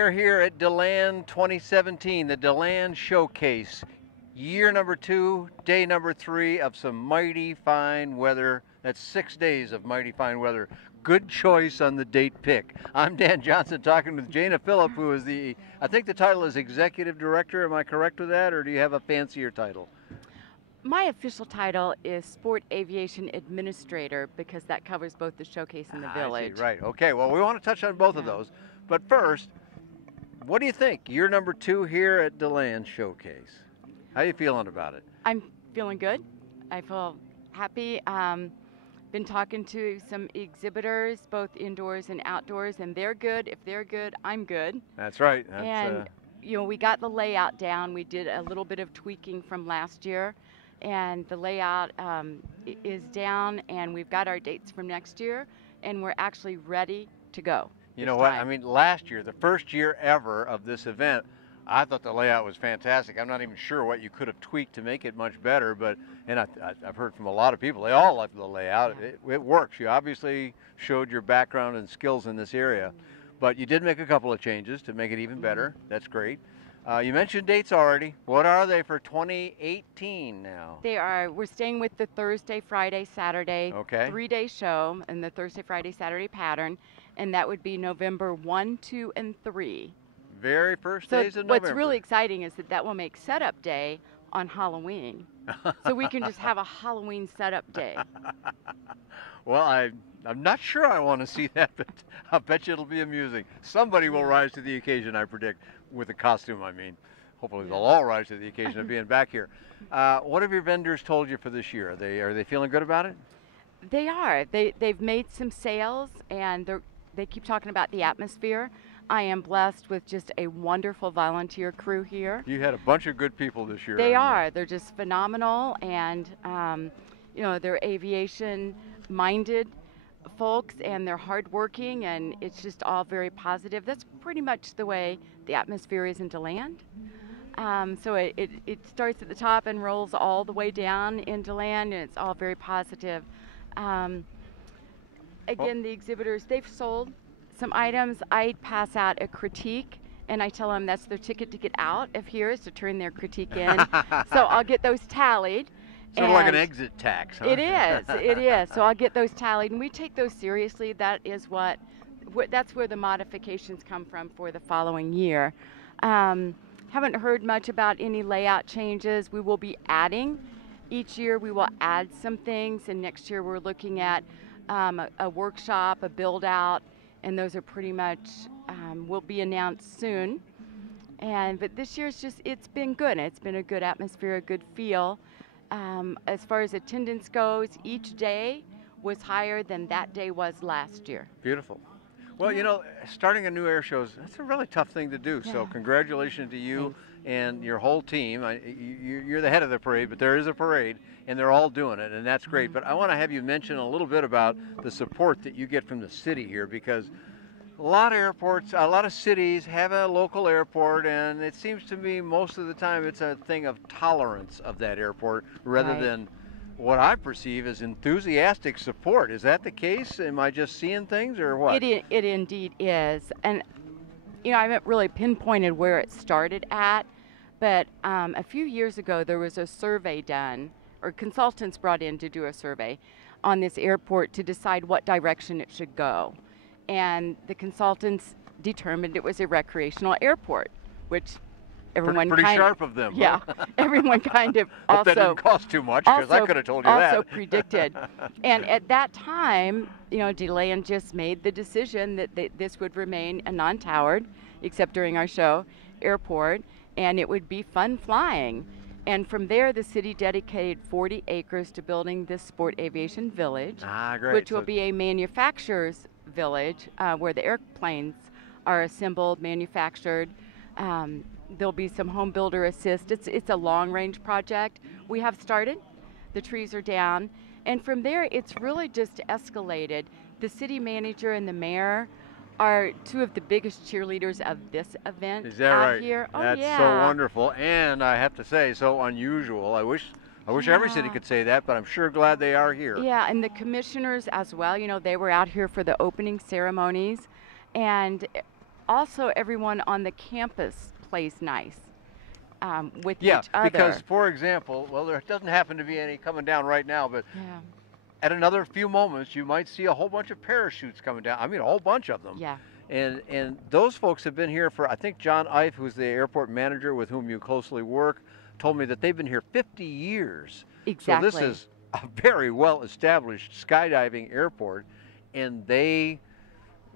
are here at Deland 2017, the Deland Showcase. Year number 2, day number 3 of some mighty fine weather. That's 6 days of mighty fine weather. Good choice on the date pick. I'm Dan Johnson talking with Jana Filip, who is I think the title is Executive Director. Am I correct with that, or do you have a fancier title? My official title is Sport Aviation Administrator because that covers both the showcase and the village. I see, right. Okay, well, we want to touch on both of those. But first, what do you think? Year number 2 here at Deland Showcase. How are you feeling about it? I'm feeling good. I feel happy. Been talking to some exhibitors, both indoors and outdoors, and they're good. If they're good, I'm good. That's right. You know, we got the layout down. We did a little bit of tweaking from last year, and the layout is down, and we've got our dates from next year, and we're actually ready to go. You know what? I mean, last year, the first year ever of this event, I thought the layout was fantastic. I'm not even sure what you could have tweaked to make it much better, but I've heard from a lot of people, they all like the layout. Yeah. It works. You obviously showed your background and skills in this area, but you did make a couple of changes to make it even better. That's great. You mentioned dates already. What are they for 2018 now? They are, we're staying with the Thursday, Friday, Saturday, 3-day show, and the Thursday, Friday, Saturday pattern, and that would be November 1, 2, and 3. Very first days of November. What's really exciting is that will make setup day on Halloween. So we can just have a Halloween setup day. Well, I'm not sure I want to see that, but I'll bet you it'll be amusing. Somebody will rise to the occasion, I predict, with a costume, I mean. Hopefully they'll all rise to the occasion of being back here. What have your vendors told you for this year? Are they feeling good about it? They are. They've made some sales, and they keep talking about the atmosphere. I am blessed with just a wonderful volunteer crew here. You had a bunch of good people this year. They are. They're just phenomenal, and you know, they're aviation-minded folks, and they're hardworking, and it's just all very positive. That's pretty much the way the atmosphere is in Deland. So it starts at the top and rolls all the way down in Deland, and it's all very positive. Again, the exhibitors, they've sold some items. I pass out a critique, and I tell them that's their ticket to get out of here, is to turn their critique in. So I'll get those tallied. Sort of like an exit tax, huh? It is. So I'll get those tallied, and we take those seriously. That is that's where the modifications come from for the following year. Haven't heard much about any layout changes. We will be adding. Each year we will add some things, and next year we're looking at a workshop, a build out, and those are pretty much will be announced soon. But this year's it's been good. It's been a good atmosphere, a good feel. As far as attendance goes, each day was higher than that day was last year. Beautiful. Well, you know, starting a new air show, that's a really tough thing to do. Yeah. So congratulations to you and your whole team. You're the head of the parade, but there is a parade, and they're all doing it, and that's great. But I want to have you mention a little bit about the support that you get from the city here, because a lot of airports, a lot of cities have a local airport, and it seems to me most of the time it's a thing of tolerance of that airport rather than what I perceive as enthusiastic support. Is that the case? Am I just seeing things, or what? It indeed is. And you know, I haven't really pinpointed where it started at, but a few years ago there was a survey done, or consultants brought in to do a survey on this airport to decide what direction it should go. And the consultants determined it was a recreational airport, which everyone pretty sharp of them. Yeah, huh? Everyone kind of also that didn't cost too much, because I could have told you that. Also predicted. And at that time, you know, Deland just made the decision that this would remain a non-towered, except during our show, airport, and it would be fun flying. And from there, the city dedicated 40 acres to building this Sport Aviation Village, which will be a manufacturer's village where the airplanes are assembled, manufactured. There'll be some home builder assist. It's a long-range project. We have started. The trees are down. And from there, it's really just escalated. The city manager and the mayor are two of the biggest cheerleaders of this event. Is that right? Here. Oh, that's so wonderful, and I have to say, so unusual. I wish every city could say that, but I'm sure glad they are here. Yeah, and the commissioners as well. You know, they were out here for the opening ceremonies, and also everyone on the campus plays nice with Yeah, each other. because for example, well, there doesn't happen to be any coming down right now, but Yeah. at another few moments, you might see a whole bunch of parachutes coming down. I mean, a whole bunch of them. Yeah. And those folks have been here for, I think John Ive, who's the airport manager with whom you closely work, told me that they've been here 50 years. Exactly. So this is a very well-established skydiving airport, and they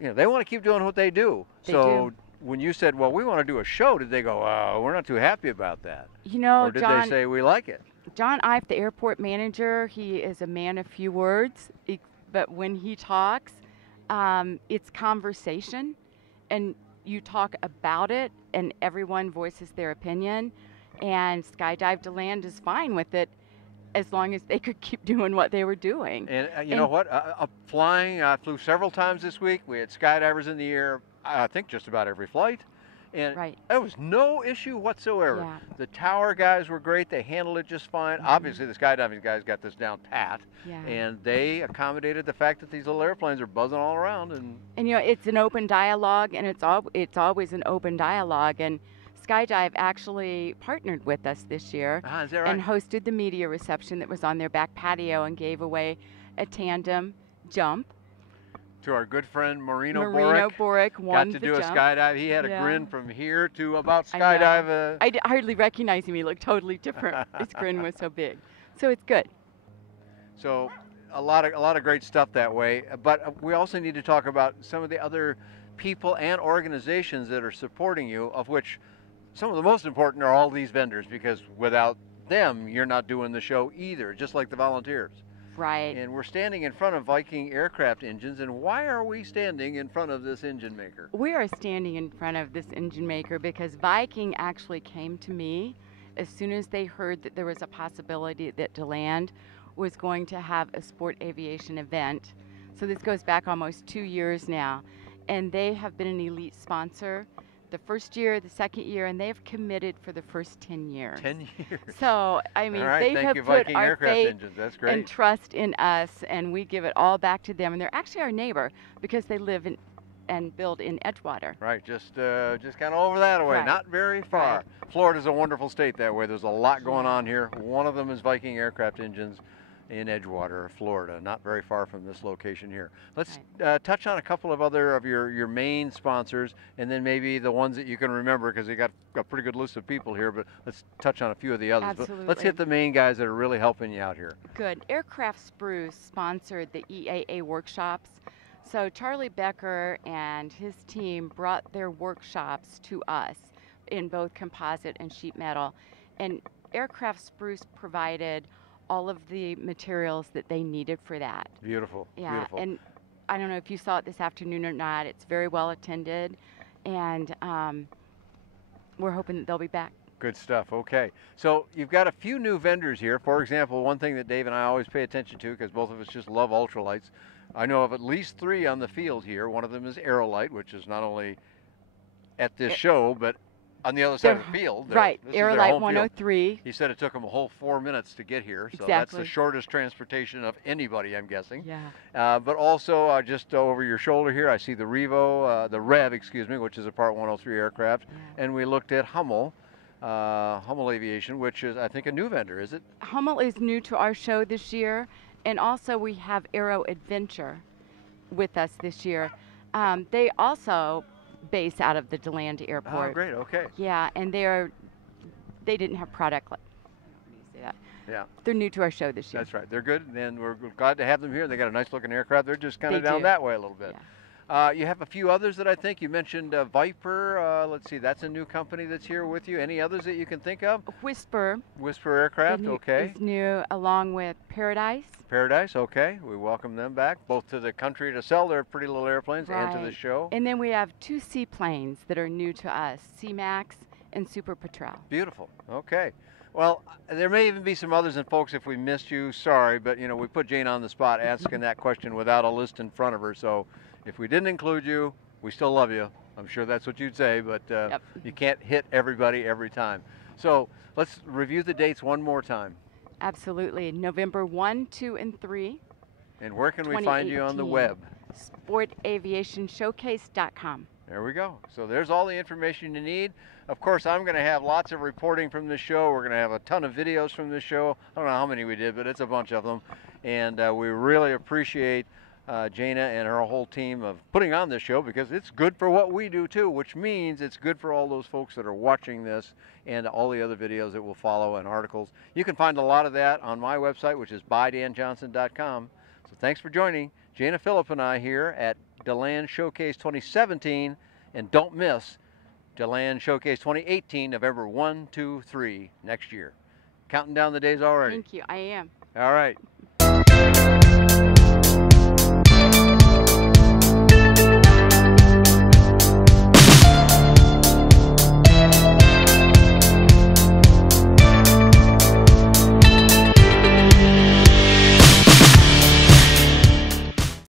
want to keep doing what they do. They so do. when you said, well, we want to do a show, did they go, we're not too happy about that? You know, or did John, they say, we like it? John Ive, the airport manager, he is a man of few words, but when he talks, it's conversation, and you talk about it, and everyone voices their opinion, and Skydive Deland is fine with it as long as they could keep doing what they were doing. And you know what? Flying, I flew several times this week. We had skydivers in the air, I think just about every flight. And Right. there was no issue whatsoever. Yeah. The tower guys were great. They handled it just fine. Obviously, the skydiving guys got this down pat. Yeah. And they accommodated the fact that these little airplanes are buzzing all around. And you know, it's an open dialogue, and it's always an open dialogue. And Skydive actually partnered with us this year is that right? and hosted the media reception that was on their back patio and gave away a tandem jump. To our good friend Marino Boric won got to the do a jump. skydive. He had a Yeah. grin from here to about I know. skydive. I hardly recognize him. He looked totally different. His grin was so big. So it's good. So a lot of great stuff that way. But we also need to talk about some of the other people and organizations that are supporting you, of which some of the most important are all these vendors, because without them, you're not doing the show either, just like the volunteers. Right. And we're standing in front of Viking aircraft engines. And why are we standing in front of this engine maker? We are standing in front of this engine maker because Viking actually came to me as soon as they heard that there was a possibility that Deland was going to have a sport aviation event. So this goes back almost 2 years now. And they have been an elite sponsor the first year, the second year, and they've committed for the first 10 years. 10 years. So, I mean, All right, they thank have you, put Viking our aircraft faith engines. That's great. and trust in us, and we give it all back to them. And they're actually our neighbor because they live in and build in Edgewater. Right, just kind of over that way, Right. not very far. Right. Florida's a wonderful state that way. There's a lot going on here. One of them is Viking aircraft engines in Edgewater, Florida, not very far from this location here. Let's touch on a couple of other of your main sponsors, and then maybe the ones that you can remember, because they got a pretty good list of people here, but let's touch on a few of the others. Absolutely. But let's hit the main guys that are really helping you out here. Good. Aircraft Spruce sponsored the EAA workshops. So Charlie Becker and his team brought their workshops to us in both composite and sheet metal. And Aircraft Spruce provided all of the materials that they needed for that. Beautiful, Yeah, beautiful. and I don't know if you saw it this afternoon or not. It's very well attended, and we're hoping that they'll be back. Good stuff. Okay. So you've got a few new vendors here. For example, one thing that Dave and I always pay attention to, because both of us just love ultralights. I know of at least 3 on the field here. One of them is Aerolite, which is not only at this show, but on the other side of the field. Right. This is their Aerolite home field. 103. He said it took them a whole 4 minutes to get here. So that's Exactly. the shortest transportation of anybody, I'm guessing. Yeah. But also, just over your shoulder here, I see the Rev, excuse me, which is a Part 103 aircraft. Yeah. And we looked at Hummel Aviation, which is, I think, a new vendor, is it? Hummel is new to our show this year, and also we have Aero Adventure with us this year. They also base out of the Deland Airport. Oh, great, okay. Yeah, and they didn't have product like. Let me say that. Yeah. They're new to our show this year. That's right. They're good, and we're glad to have them here. They got a nice looking aircraft. They're just kind of They down do. that way a little bit. Yeah. You have a few others that I think you mentioned. Viper. Let's see. That's a new company that's here with you. Any others that you can think of? Whisper Whisper Aircraft. Okay. is new, along with Paradise. Paradise. Okay. We welcome them back, both to the country to sell their pretty little airplanes and to the Right. show. And then we have 2 seaplanes that are new to us, C-Max and Super Patrol. Beautiful. Okay. Well, there may even be some others, and folks, if we missed you, sorry, but you know, we put Jane on the spot asking that question without a list in front of her. So if we didn't include you, we still love you. I'm sure that's what you'd say, but Yep. you can't hit everybody every time. So let's review the dates one more time. Absolutely. November 1, 2, and 3. And where can we find you on the 2018. web? SportAviationShowcase.com. There we go. So there's all the information you need. Of course, I'm going to have lots of reporting from this show. We're going to have a ton of videos from this show. I don't know how many we did, but it's a bunch of them. And we really appreciate Jana and her whole team of putting on this show, because it's good for what we do too, which means it's good for all those folks that are watching this and all the other videos that will follow and articles. You can find a lot of that on my website, which is bydanjohnson.com. So thanks for joining Jana Filip and I here at Deland Showcase 2017, and don't miss Deland Showcase 2018, November 1, 2, 3 next year. Counting down the days already. Thank you. I am. All right.